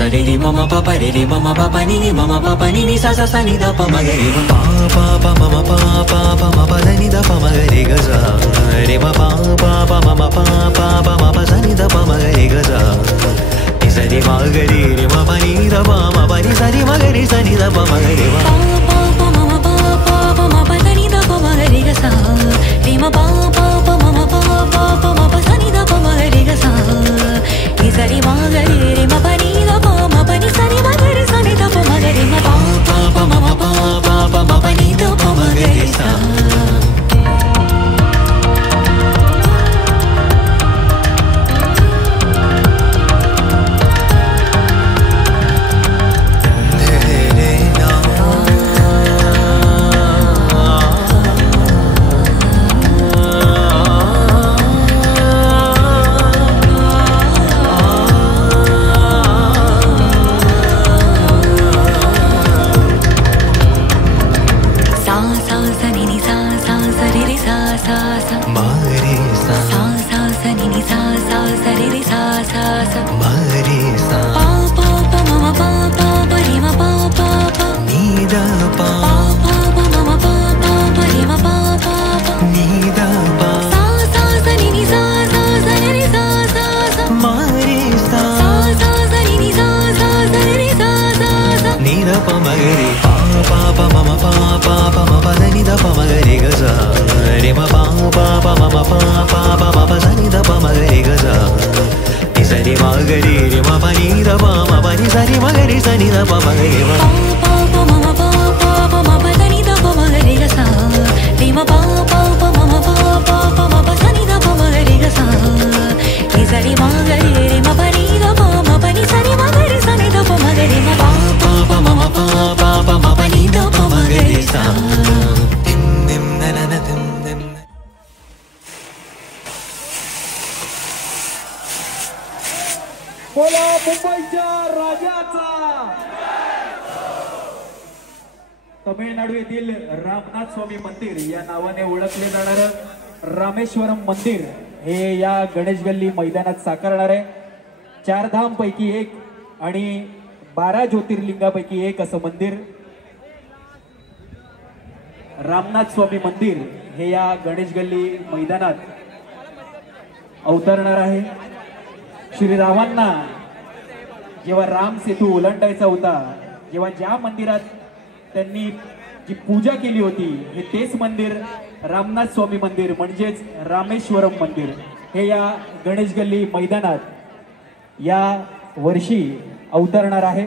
सा रे रे मम प प रे रे मम प प नि नि मम प प नि नि सा सा सा नि द प म ग रे म प प प मम प प प म प द नि द प म ग रे ग सा रे म प प प मम प प प म प सा नि द प म ग रे ग सा नि सा रे म ग रे रे म प नि द प म प नि सा रे म ग रे सा नि द प म ग रे म प प प मम प प प म प द नि द प म ग रे ग सा रे म प प प मम प प प म प सा नि द प म ग रे ग सा नि सा रे म ग रे रे म प नि द प म प नि सा रे म ग रे सा नि द प म ग रे म प प प मम प प प म प नि द प म ग रे सा बोला मुंबईच्या राजाचा तमिळनाडू येथील रामनाथ स्वामी मंदिर या नावाने ओळखले जाणारं रामेश्वरम मंदिर हे या गणेश गल्ली मैदानात साकारणार आहे। 4 धाम पैकी एक आणि 12 ज्योतिर्लिंगापैकी एक असं मंदिर रामनाथ स्वामी मंदिर हे या गणेश गल्ली मैदानात अवतरणार आहे। श्रीरामांना जेव्हा राम सेतू ओलांडायचा होता, जेव्हा ज्या मंदिरात त्यांनी जी पूजा केली होती हे तेच मंदिर रामनाथ स्वामी मंदिर म्हणजेच रामेश्वरम मंदिर हे या गणेश गल्ली मैदानात या वर्षी अवतरणार आहे।